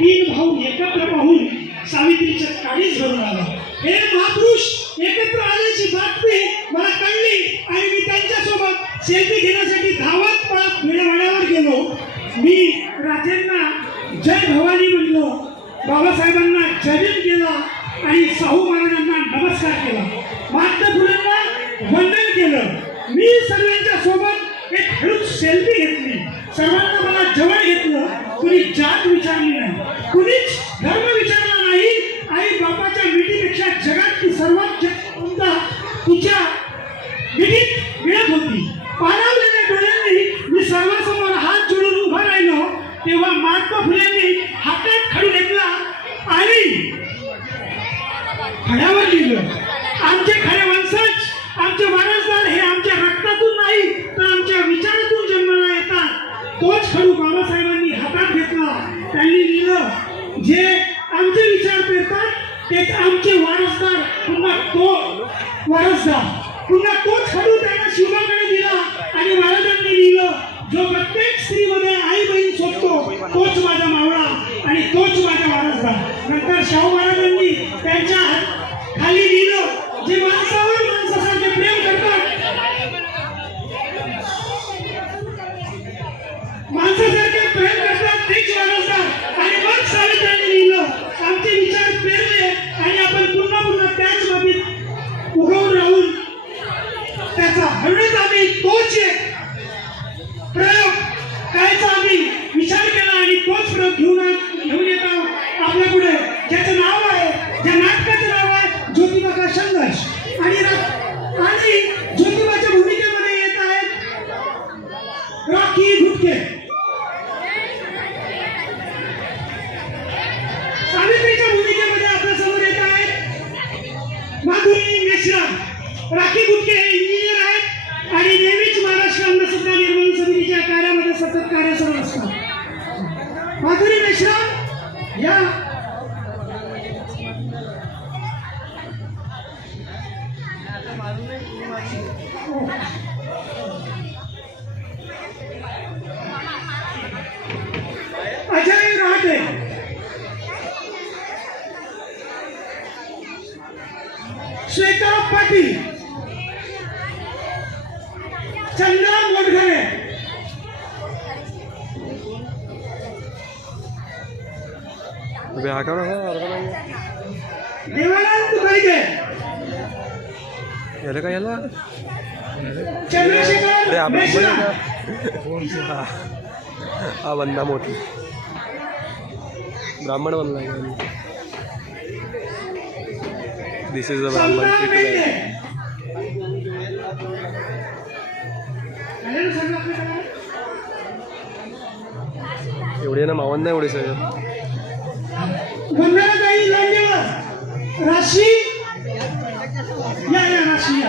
तीन भाऊ एकत्र पाहून सावित्रीच्या काळीच घडून आला. हे महापुरुष एकत्र आल्याची बातमी मला कळली आणि मी त्यांच्यासोबत सेल्फी घेण्यासाठी धावत पळत मेळाव्यावर गेलो. मी राजेंना जय भवानी म्हणलो, बाबासाहेबांना जयंत केला आणि शाहू महाराजांना नमस्कार केला, महात्मा फुलेंना वंदन केलं. मी सर्वांच्या सोबत एक हळूच सेल्फी घेतली. सर्वांना मला जवळ घेतलं. कुणी जात विचारली नाही, कुणीच धर्म विचारला नाही. आई बापाच्या मिठीपेक्षा जगातली सर्वात उमदा तिच्या मिठीत मिळत होती. पाणावलेल्या डोळ्यांनी मी सर्वांसमोर हात जोडून उभा राहिलो. तेव्हा महात्मा फुलेंनी हातात खडू घेतला आणि खड्यावर लिहिलं, आमचे खरे वंशज, आमचे वारसदार हे आमच्या रक्तातून नाही तर आमच्या विचारातून जन्माला येतात. तोच खडू बाबासाहेबांनी हातात घेतला. त्यांनी लिहिलं, जे आमचे विचार पेरतात तेच आमचे वारसदार. पुन्हा तोच खडू त्यांना शिवाकडे दिला आणि महाराजांनी लिहिलं, जो प्रत्येक स्त्रीमध्ये आई बहीण शोधतो तोच माझा मावळा आणि तोच माझा वारसदार. नंतर शाहू महाराजांनी त्यांच्या खाली लिहिलं, जे माणसावर माणसासारखे प्रेम करतात, माणसासारखे प्रेम करतात तेच वारसदार. आणि मग सावित्र्यांनी लिहिलं, आमचे विचार पेरले आणि आपण पुन्हा पुन्हा त्याच बाबतीत उगवून राहून त्याचा हळूच आम्ही तोच एक प्रयोग करायचा आम्ही विचार केला आणि तोच प्रयोग घेऊन येत आहोत आपल्या पुढे, ज्याचं नाव आहे, ज्या नाटकाचं नाव आहे ज्योतिबा का संघर्ष. आणि ज्योतिबाच्या भूमिकेमध्ये येत आहेत रॉकी गुटके. सावित्रीच्या भूमिकेमध्ये आपल्या समोर येत आहेत माधुरी मेश्राम. राखी गुटके हे इंजिनियर आहेत आणि नेहमीच महाराष्ट्र अंधश्रद्धा निर्मूलन समितीच्या कार्यामध्ये सतत कार्यरत असतात. माधुरी मेश्राम या अजय राहते, श्वेता पाटील, चंद्रा मोडघरे, देवानंद पाहिजे, चंद्रशेखर मेश्राम. हा बंदा मोठी ब्राह्मण बनला. दिस इज द ब्राह्मण. एवढे ना मावन नाही एवढे सगळं. गंगाराताई लांजेवर, राशी या राशी या.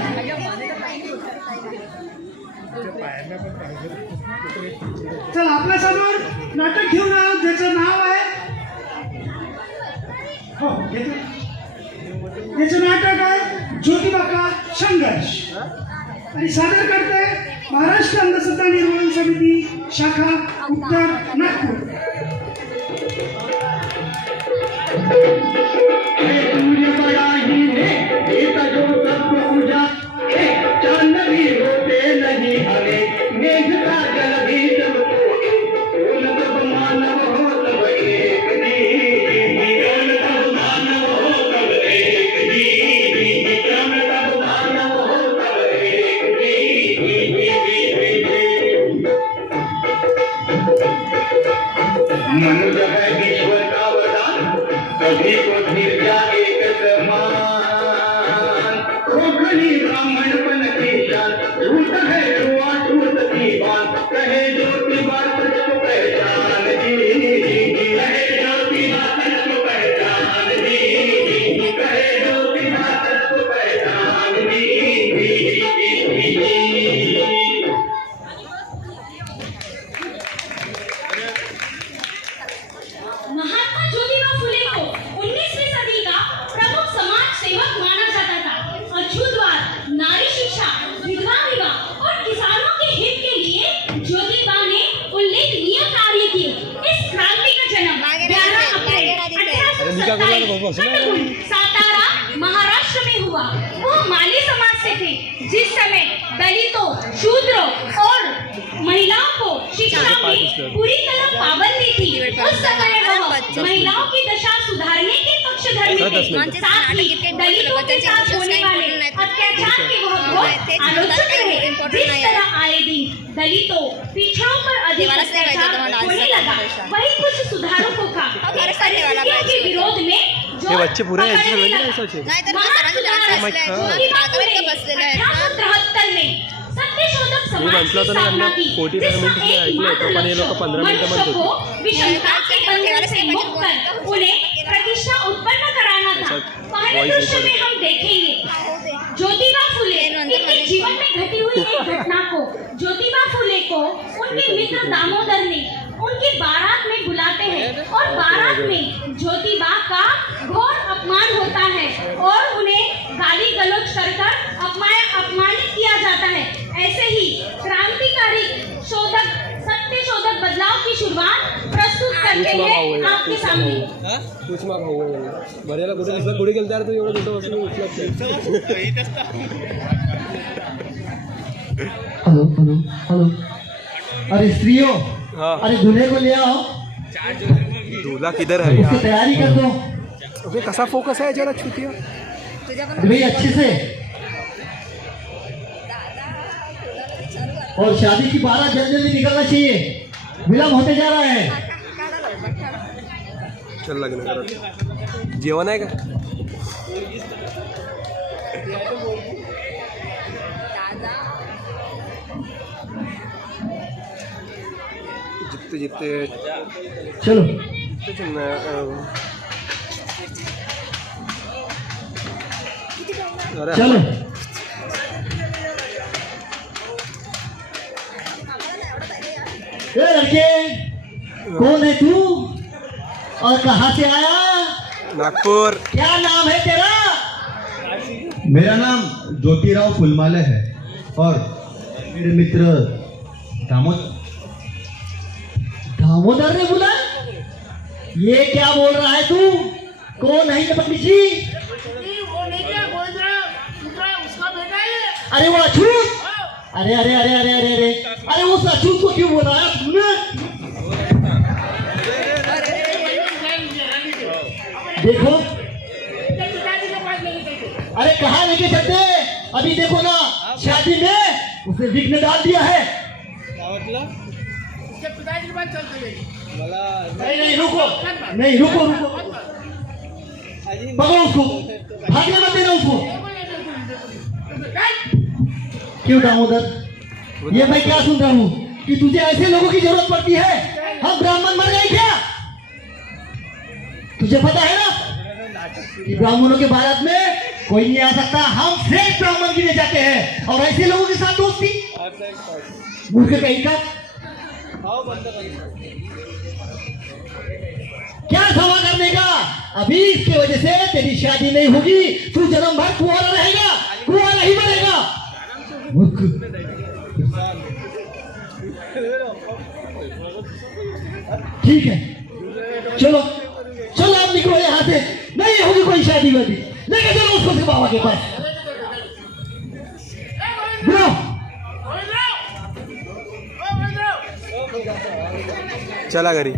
चला आपल्या समोर नाटक घेऊन आहोत ज्याचं नाव आहे, हो याचं नाटक आहे ज्योतिबा का संघर्ष आणि सादर करते महाराष्ट्र अंधश्रद्धा निर्मूलन समिती शाखा उत्तर नागपूर. मनुष्य है ईश्वर का वरदान, सभी को धीर जा एक समान. खोखली ब्राह्मणपन की शान, झूठ है जुआ टूटती बात. कहे ज्योतिबा सच को पहचान जी, कहे ज्योतिबा सच को पहचान जी, कहे ज्योतिबा सच को पहचान जी. महात्मा ज्योतिबा फुले को 19वीं सदी का सातारा महाराष्ट्र में हुआ। वो माली समाज से थे, जिस समय दलितों, शूद्रों और महिलाओं को शिक्षा में पूरी तरह पाबंदी थी। उस समय वह महिलाओं की दशा सुधारने के पक्षधर में थे। साथ ही दलितों के साथ होने वाले अत्याचार के वह घोर आलोचक रहे। जिस तरह आए दिन दलितों, पिछड़ों पर अधिक अत्याचार होने लगा, वही कुछ सुधारकों का परिस्थितियों के विरोध में जो हे बच्चे पुरे पकड़ने यांचे लगा। सगळे असेच. ज्योतिबा फुले 1873 में सत्यशोधक समाज म्हटलं की होतं ना स्थापना यांना की, 45 मिनिट जिसका हे ऐकलं होतं, एकमात्र पण हे लोक 15 मिनिटं मनुष्य म्हणत को होते. विषमता के बंधन से मुक्त कर उन्हें प्रतिष्ठा उत्पन्न कराना था। पहले दृश्य में हम देखेंगे ज्योतिबा फुले इनके जीवन में घटी हुई एक घटना को। ज्योतिबा फुले को उनके मित्र दामोदर ने उनकी बारात में बुलाते हैं और बारात में ज्योतिबा का घोर अपमान होता है और उन्हें गाली गलौज कर अपमानित किया जाता है। ऐसे ही क्रांतिकारी सत्य शोधक बदलाव की शुरुआत प्रस्तुत करते हैं आपके सामने। तूच माग भाऊ आहे. बऱ्याला कुठे दिसलं कुठे गेलं तर तू एवढं मोठं बसून उचलत हेलो हेलो हेलो। अरे स्त्रियों, हाँ. अरे दूल्हे को ले आओ, दूल्हा किधर है उसकी तैयारी कर दो। अबे कसा फोकस आहे जरा छुटिया. अरे भाई अच्छे से। और शादी की बारात जल्दी जल्दी निकलना चाहिए, विलम्ब होते जा रहा है। चल लग्न करत. जेवण आहे का? जितते जितते चलो अरे चलो। ए लड़के, कौन है तू और कहाँ से आया? नागपूर. क्या नाम है तेरा? मेरा नाम ज्योतिराव फुलमाले है और मेरे मित्र दामोदर ने बोला? ये क्या बोल रहा है तू? कौन है ये पत्नी जी? अरे वो अछूत। अरे अरे अरे अरे अरे अरे अरे उस अछूत को क्यों बोला है तुमने? देखो, अरे कहाँ लेके चलते? अभी देखो ना, शादी में उसने विघ्न डाल दिया है। नहीं रुको, नहीं रुको रुको, पकड़ो उसको, भागने मत देना उसको। क्यों दामोदर, ये मैं क्या सुन रहा हूँ कि तुझे ऐसे लोगों की जरूरत पड़ती है? हम ब्राह्मण मर गए क्या? तुझे पता है ना कि ब्राह्मणों के बारात में कोई नहीं आ सकता, हम श्रेष्ठ ब्राह्मण गिने जाते हैं। और ऐसे लोगों के साथ दोस्ती, मूर्ख कहीं का। क्या सवा करने का? अभी इसके वजह से तेरी शादी नहीं होगी, तू जन्म भर कुंवारा रहेगा, कुंवारा ही बनेगा। मूर्ख। ठीक है, चलो चलो आप निकलो यहाँ से, नहीं होगी कोई शादी वादी। लेके चलो उसको से बाबा के पास। बुलाओ। चला घरी.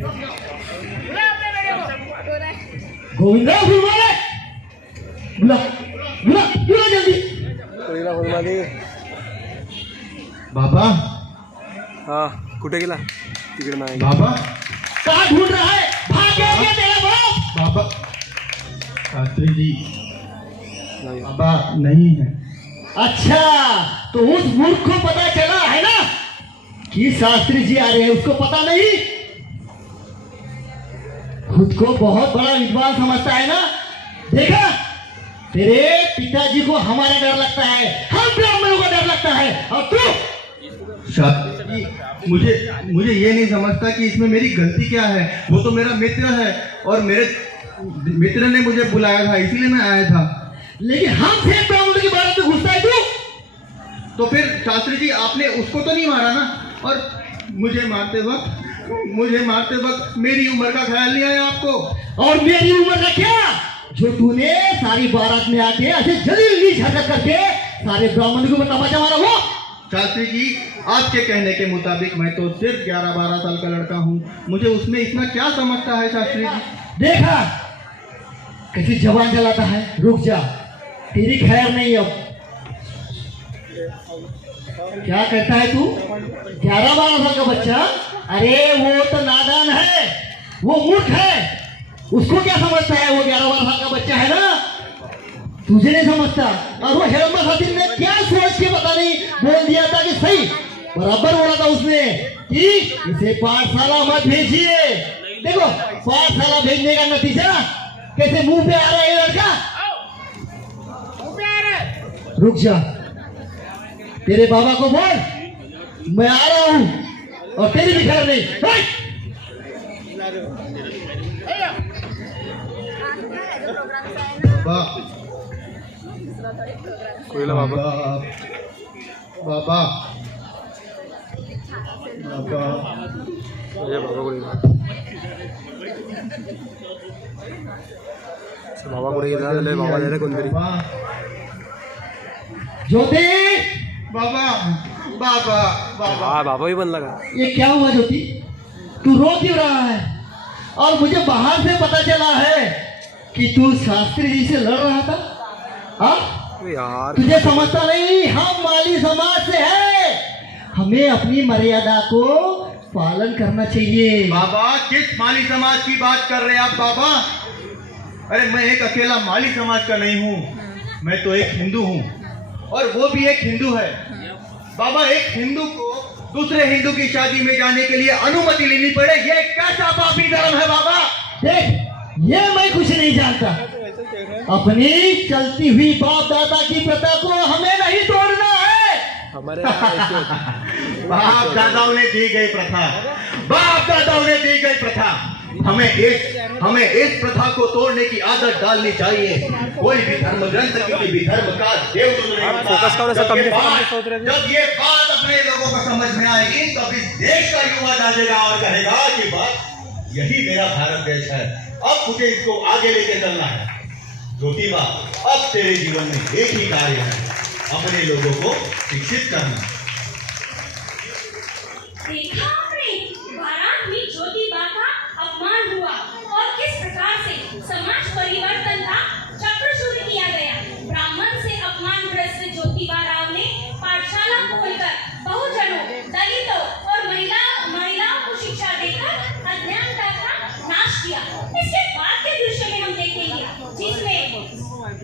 गोविंदराव फुलमाले, बुला बुला बुला जल्दी। पहिला फुलमाले. बाबा हा कुठे गेला? तिकडे नाही. बाबा कहाँ ढूंढ रहा है? भाग गया क्या तेरा बाप? बाबा शास्त्री जी, नाही. बाबा नहीं है। अच्छा, तो उस मूर्ख को पता चला है ना कि शास्त्री जी आ रहे हैं, उसको पता नहीं? खुद को बहुत बड़ा विद्वान समझता है ना? देखा, तेरे पिताजी को हमारा डर लगता है, हम ब्राह्मणों को डर लगता है, और तू? शास्त्री जी, मुझे ये नहीं समझता कि इसमें मेरी गलती क्या है। वो तो मेरा मित्र है और मेरे मित्र ने मुझे बुलाया था, इसीलिए मैं आया था। लेकिन हम फिर ब्राह्मणों की बारात में घुसता है तू? तो फिर शास्त्री जी आपने उसको तो नहीं मारा ना? और मुझे मारते वक्त मुझे मारते वक्त मेरी उम्र का ख्याल नहीं आया आपको? और मेरी उम्र का क्या, जो तूने सारी बारात में आके ऐसे जलीली झटक करके सारे ब्राह्मण को तमाचा मारा वो? शास्त्री जी, आपके कहने के मुताबिक मैं तो सिर्फ 11-12 साल का लड़का हूँ, मुझे उसमें इतना क्या समझता है शास्त्री जी? देखा कैसी जबान चलाता है। रुक जा, तेरी खैर नहीं। अब क्या कहता है तू? 11-12 साल का बच्चा? अरे वो तो नादान है, वो मूर्ख है, उसको क्या समझता है? वो 11-12 साल का बच्चा है ना, तुझे नहीं समझता। और वो हेरम्बा खातिर ने क्या सोच के पता नहीं बोल दिया था कि सही बराबर बोला था उसने कि इसे पाठशाला मत भेजिए। देखो पाठशाला भेजने का नतीजा कैसे मुंह पे आ रहा है ये लड़का। रुक जा, तेरे बाबा को बोल मैं आ रहा हूं और तेरी भी खैर नहीं। कोयला बाबा बाबा बाबा ये बाबा कुठे गेला बाबा झाले कोणतरी ज्योति, बाबा बाबा बाबा हा बाबा भी बनला का? ये क्या हुआ ज्योति, तू रो क्यों रहा है? और मुझे बाहर से पता चला है कि तू शास्त्री जी से लड़ रहा था। हाँ यार तुझे समझता नहीं, हम माली समाज से है, हमें अपनी मर्यादा को पालन करना चाहिए। बाबा किस माली समाज की बात कर रहे हैं आप बाबा? अरे मैं एक अकेला माली समाज का नहीं हूँ, मैं तो एक हिंदू हूँ और वो भी एक हिंदू है। बाबा एक हिंदू को दूसरे हिंदू की शादी में जाने के लिए अनुमति लेनी पड़े, ये कैसा पापी धर्म है बाबा? देख ये मैं कुछ नहीं जानता, अपनी चलती हुई बाप दादा की प्रथा को हमें नहीं तोड़ना है। हमारे यहाँ ऐसे होता है। बाप दादाओं ने दी गई प्रथा, बाप दादाओं ने दी गई प्रथा, हमें इस प्रथा को तोड़ने की आदत डालनी चाहिए। कोई भी धर्म ग्रंथ किसी भी धर्म का देवदूत नहीं होता। फोकस करो, जब ये बात अपने लोगों को समझ में आएगी तब इस देश का युवा जागेगा और कहेगा कि बात यही मेरा भारत देश है, अब मुझे इसको आगे लेके चलना है। ज्योतिबा, अब तेरे जीवन में एक ही कार्य है, अपने लोगों को शिक्षित करना। देखा आपने, बारात में ज्योतिबा का अपमान हुआ और किस प्रकार से समाज परिवर्तन का चक्र शुरू किया गया। ब्राह्मण से अपमानग्रस्त ज्योतिबा राव ने पाठशाला खोलकर बहुजनों, दलितों और महिलाओं को शिक्षा देकर अज्ञानता का नाश किया। इसके बाद के दृश्य में हम देखेंगे जिसमें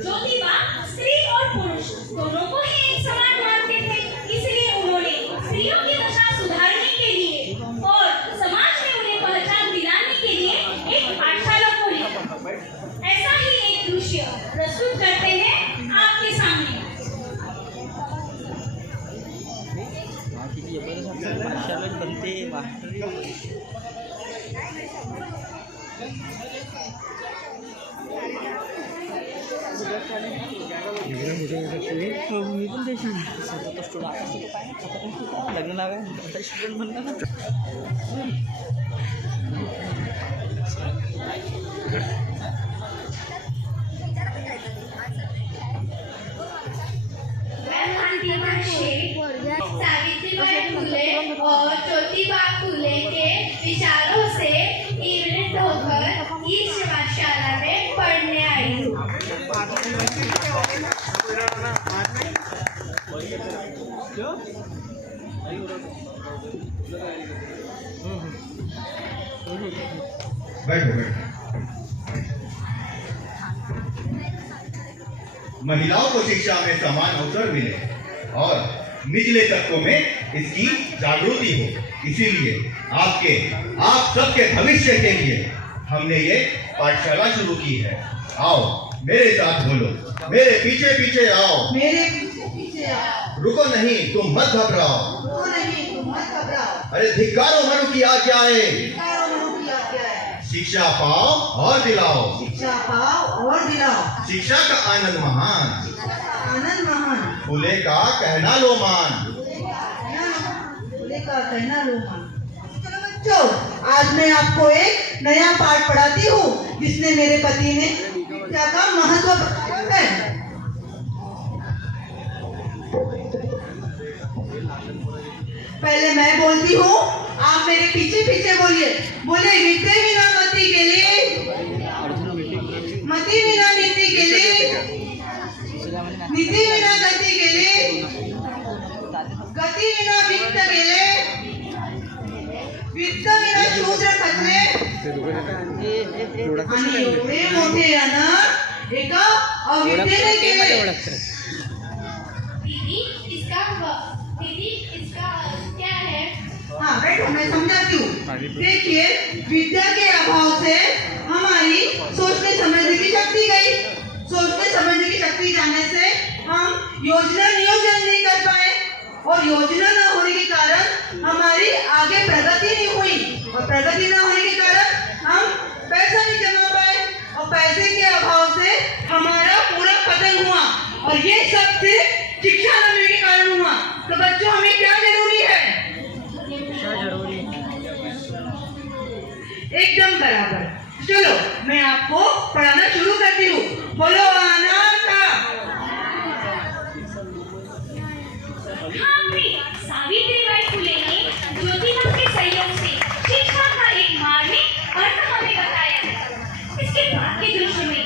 ज्योतिबा स्त्री और पुरुष दोनों को ही एक समान मानते थे, इसलिए उन्होंने स्त्रियों की दशा सुधारने के लिए और समाज में उन्हें पहचान दिलाने के लिए एक पाठशाला खोली। ऐसा ही एक दृश्य प्रस्तुत करते हैं आपके सामने। लग्न नाव आहे स्टुडंट म्हणलं ना. सावित्रीबाई फुले और ज्योतिबा फुले के विचारों से प्रेरित होकर इस पाठशाला में पढ़ने आई हूँ। बैठो। महिलाओं को शिक्षा में समान अवसर मिले और निचले तबकों में इसकी जागृति हो, इसीलिए आप सबके भविष्य के लिए हमने ये पाठशाला शुरू की है। आओ मेरे साथ बोलो, मेरे पीछे पीछे आओ। मेरे पीछे पीछे आओ। रुको नहीं, तुम मत घबराओ। रुको नहीं, तुम मत घबराओ। अरे धिक्कारो मनु की आज्ञा है। धिक्कारो मनु की आज्ञा है। शिक्षा पाओ और दिलाओ। शिक्षा पाओ और दिलाओ। शिक्षा का आनंद महान। आनंद महान। फूले का कहना लो मान। फूले का कहना लो मान। चलो बच्चों, आज मैं आपको एक नया पाठ पढ़ाती हूँ जिसने मेरे पति ने विद्या का महत्व बताया है। पहले मैं बोलती हूँ, आप मेरे पीछे पीछे बोलिए। बोले विद्या विना मति के लिए, मति विना नीति के लिए, नीति विना गति के लिए, गति विना वित्त के लिए, वित्त विना शूद्र खतरे आणि एवढे मोठे अनाथ एका अविद्येने केले। दीदी इसका क्या है? हाँ बैठो, मैं समझाती हूँ। देखिए, विद्या के अभाव से हमारी सोचने समझने की शक्ति गई। सोचने समझने की शक्ति जाने से हम योजना नियोजन नहीं कर पाए और योजना न होने के कारण हमारी आगे प्रगति नहीं हुई और प्रगति न होने के कारण हम पैसा नहीं जमा पाए और पैसे के अभाव से हमारा पूरा पतन हुआ और ये सब सिर्फ शिक्षा न मिलने के कारण हुआ। तो बच्चों, हमें क्या जरूरी है? एकदम बराबर। चलो मैं आपको पढ़ाना शुरू करती हूँ। बोलो अनाथ। हाँ भाई, सावित्रीबाई फुले ने ज्योतिबा के सहयोग से शिक्षा का एक मार्मिक अर्थ हमें बताया है। इसके बाद के दृश्य में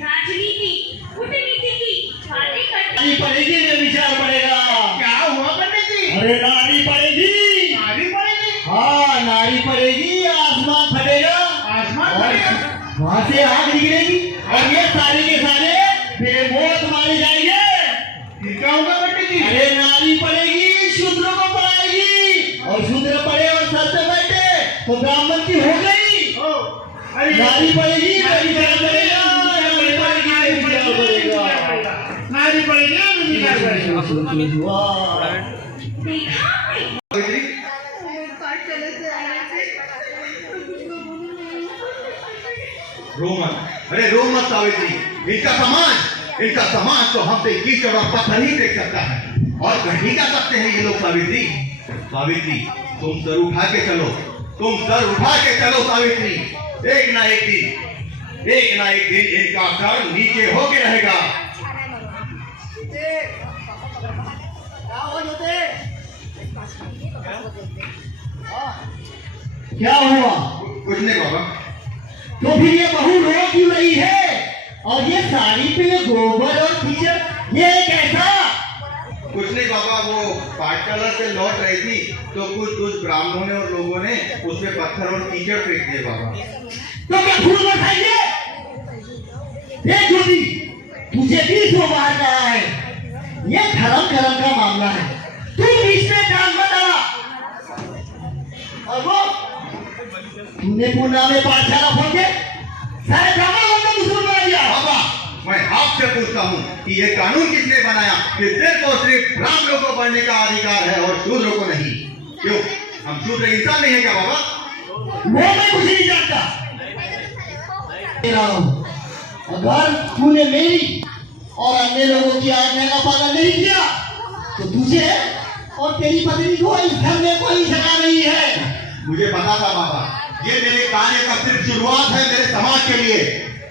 राजनीति, कूटनीति की बातें करते नारी पढ़ेगी में विचार पड़ेगा। क्या हुआ पंडित जी? अरे नारी पढ़ेगी, नारी पड़ेगी? हाँ नारी पढ़ेगी, आसमान फटेगा, आसमान और फटेगा? वहाँ से आग निकलेगी और ये सारे के सारे बेमौत मारे जाएंगे। फिर क्या होगा पंडित जी? अरे नारी पढ़ेगी, शूद्र को पढ़ाएगी और शूद्र पढ़े और सर पे बैठे तो ब्राह्मण की हो गई। अरे नारी पढ़ेगी में विचार पड़ेगा, नारी पढ़ेगी में विचार पड़ेगा। नारी पड़ेगी, विचार पड़ेगा। वाह, देखा भाई, रो मत, अरे रो मत सावित्री। इनका समाज तो हम पे कीचड़ और पत्थर ही देख सकता है और घटी का सकते हैं ये लोग। सावित्री, सावित्री तुम सर उठा के चलो, तुम सर उठा के चलो सावित्री। एक ना एक दिन इनका सर नीचे होके रहेगा। क्या हुआ? कुछ नहीं बाबा। तो फिर ये बहू रो क्यों रही है? और ये साड़ी पे ये गोबर और कीचड़ ये कैसा? कुछ नहीं बाबा, वो पाठशाला से लौट रही थी तो कुछ ब्राह्मणों ने और लोगों ने उसमें पत्थर और कीचड़ फेंक दिए बाबा। तो क्या फूल मत खाइए? देख ज्योति, तुझे भी तो मार रहा है। ये धर्म का मामला है, तू बीच में टांग मत अड़ा। और वो तूने पूना में पाठशाला खोल के सारे ब्राह्मणों को दुश्मन बना दिया। बाबा, मैं आपसे पूछता हूँ कि ये कानून किसने बनाया कि सिर्फ और सिर्फ ब्राह्मणों को पढ़ने का अधिकार है और शूद्रों को नहीं? क्यों, हम शूद्र इंसान नहीं है क्या बाबा? वो मैं कुछ नहीं जानता। अगर तूने मेरी और अन्य लोगों की आज्ञा का पालन नहीं किया तो तुझे और तेरी पत्नी को इस घर में कोई जगह नहीं है। मुझे पता था बाबा, ये मेरे कार्य का सिर्फ शुरुआत है मेरे समाज के लिए।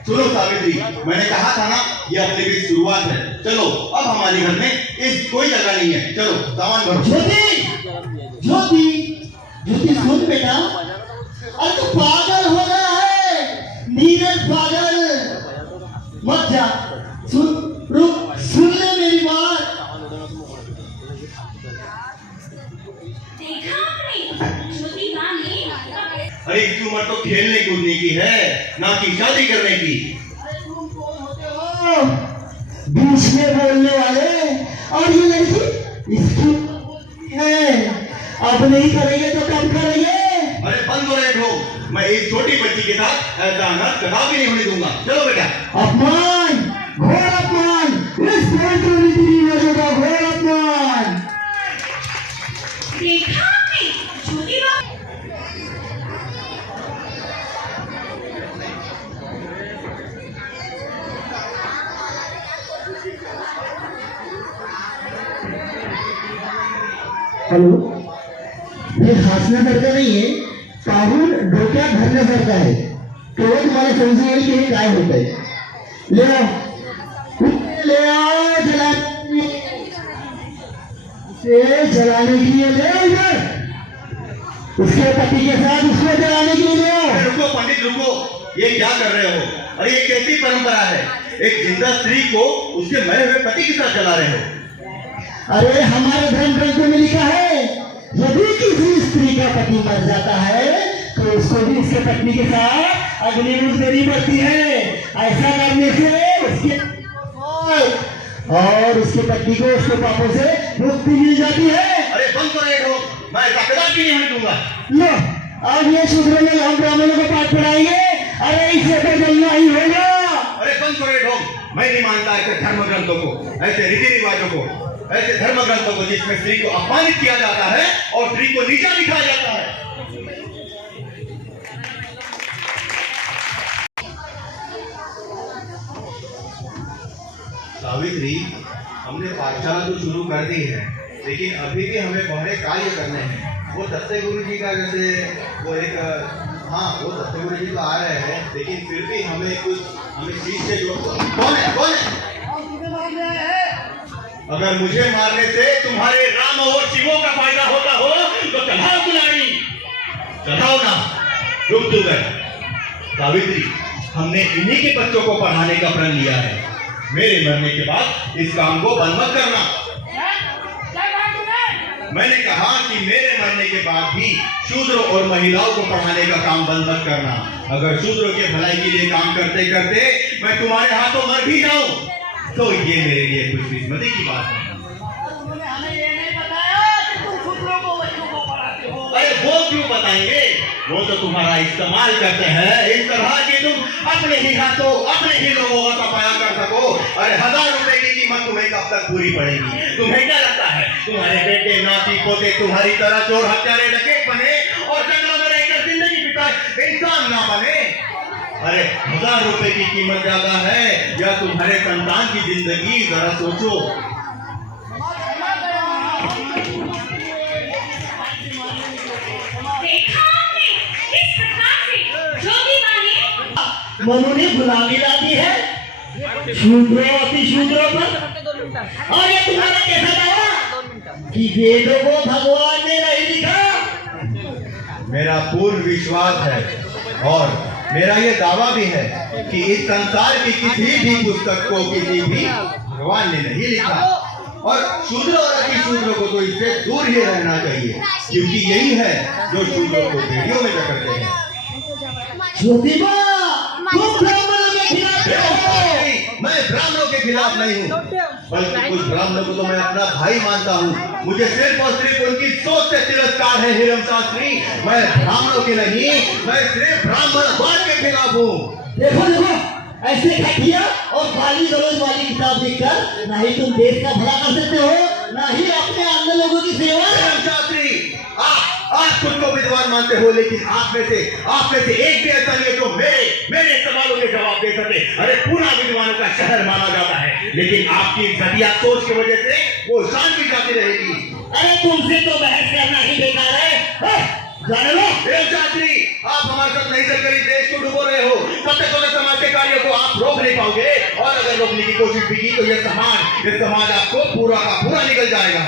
सुनो सावित्री, मैंने कहा था ना ये अपने की शुरुआत है। चलो अब हमारे घर में इस कोई जगह नहीं है, चलो सामान भरो। ज्योति, ज्योति, ज्योति सुन बेटा, अरे तू पागल हो रहा है, नीरज पागल। मत जा, सुन, रुक, सुन ले मेरी बात। देखा आपने, ज्योतिबा ने अरे इसकी उम्र तो खेलने कूदने की है, ना कि शादी करने की। बीच में बोलने वाले, और ये लड़की इसकी है, अब नहीं करेंगे तो कब करेंगे? अरे बंद हो रहे हो, मैं एक छोटी बच्ची के साथ ऐसा अनर्थ कदापि नहीं होने दूंगा। चलो बेटा। अपमान, घोर अपमान, इस रीति का घोर अपमान। देखा आपने, ज्योतिबा हेलो, ये हंसना डरता नहीं है, पाहून डोक्यात धरण्यासारखं आहे. तेव्हा तुम्हाला समजून येईल की हे काय होत आहे. ले आओ जलाने के लिए ले इधर. उसके पति के साथ उसको जलाने के लिए ले आओ. रुको पंडित रुको, ये क्या कर रहे हो? और ये कैसी परंपरा है? एक जिंदा स्त्री को उसके मरे हुए पति के साथ जला रहे हो? अरे हमारे धर्म ग्रंथों में लिखा है यदि किसी स्त्री का पति मर जाता है तो उसको भी उसके पत्नी के साथ अग्निहोत्र देनी पड़ती है. ऐसा करने से उसके और उसके पत्नी को उसके पापों से मुक्ति मिल जाती है. अरे बंद करो ये ढोंग, मैं ऐसा कदापि नहीं होने दूंगा. लो अब ये शूद्रों में हम ब्राह्मणों को पाठ पढ़ाएंगे. अरे इसे तो जलना ही होगा. अरे बंद करो ये ढोंग, मैं नहीं मानता ऐसे धर्म ग्रंथों को, ऐसे रीति रिवाजों को, ऐसे धर्म ग्रंथों को जिसमें स्त्री को अपमानित किया जाता है और स्त्री को नीचा दिखाया जाता है. सावित्री, हमने पाठशाला तो शुरू कर दी है, लेकिन अभी भी हमें बहुत कार्य करने हैं. वो दत्ते गुरु जी का जैसे वो एक वो दत्ते गुरु जी तो आ रहे हैं, लेकिन फिर भी हमें चीज से जो कौन है? अगर मुझे मारने से तुम्हारे राम और शिवों का फायदा होता हो तो चढ़ाओ कुल्हाड़ी, चढ़ाओ ना, रुक तू गए. सावित्री, हमने इन्हीं के बच्चों को पढ़ाने का प्रण लिया है. मेरे मरने के बाद इस काम को बंद मत करना. मैंने कहा कि मेरे मरने के बाद भी शूद्रों और महिलाओं को पढ़ाने का काम बंद मत करना. अगर शूद्रों के भलाई के लिए काम करते करते मैं तुम्हारे हाथों मर भी जाऊं तो ये मेरे लिए खुशकिस्मती की बात है. अरे वो क्यों बताएंगे? वो तो तुम्हारा इस्तेमाल करते हैं इस तरह कि तुम अपने ही हाथों अपने ही लोगों का सफाया कर सको. अरे 1000 रुपए की कीमत तुम्हें कब तक पूरी पड़ेगी? तुम्हें क्या लगता है तुम्हारे बेटे नाती पोते तुम्हारी तरह चोर हत्यारे डकैत बने और जंगलों में रहकर जिंदगी बिताए इंसान ना बने? अरे 1000 रुपए की कीमत ज्यादा है या तुम्हारे संतान की जिंदगी? जरा सोचो. देखा आपने किस प्रकार से ज्योतिबा ने मनु ने गुलामी ला दी है शूद्रों अति शूद्रों पर. और ये तुम्हारा कैसा दावा कि वेदों को भगवान ने नहीं लिखा? मेरा पूर्ण विश्वास है और मेरा ये दावा भी है कि इस संसार की किसी भी पुस्तक को किसी भी भगवान ने नहीं लिखा. और शूद्र और अति शूद्र को तो इससे दूर ही रहना चाहिए, क्योंकि यही है जो शूद्रों को बेड़ियों में जकड़ते हैं. ज्योतिबा, तुम ब्राह्मणों के खिलाफ हो. मैं ब्राह्मणों के खिलाफ नहीं हूँ, बल्कि कुछ ब्राह्मणों को तो मैं अपना भाई मानता हूँ. मुझे सिर्फ और सिर्फ उनकी सोच से तिरस्कार है हिरम शास्त्री. मैं ब्राह्मणों के नहीं, मैं सिर्फ ब्राह्मणवाद के खिलाफ हूँ. देखो देखो, ऐसे घटिया और गाली गलौज वाली किताब लिखकर ना ही तुम देश का भला कर सकते हो, ना ही अपने अन्य लोगों की सेवा. हिरम शास्त्री, आप खुद को विद्वान मानते हो, लेकिन आप में से एक भी ऐसा नहीं है जो मेरे सवालों के जवाब दे सके. अरे पूरा विद्वानों का शहर माना जाता है, लेकिन आपकी घटिया सोच की वजह से वो शांति जाती रहेगी. अरे तुमसे तो बहस करना ही बेकार है. जाने लो शास्त्री, आप हमारे साथ नहीं चलकर इस देश को डुबो रहे हो. सत्य समाज के कार्यों को आप रोक नहीं पाओगे, और अगर रोकने की कोशिश भी की तो ये समाज आपको पूरा का पूरा निकल जाएगा.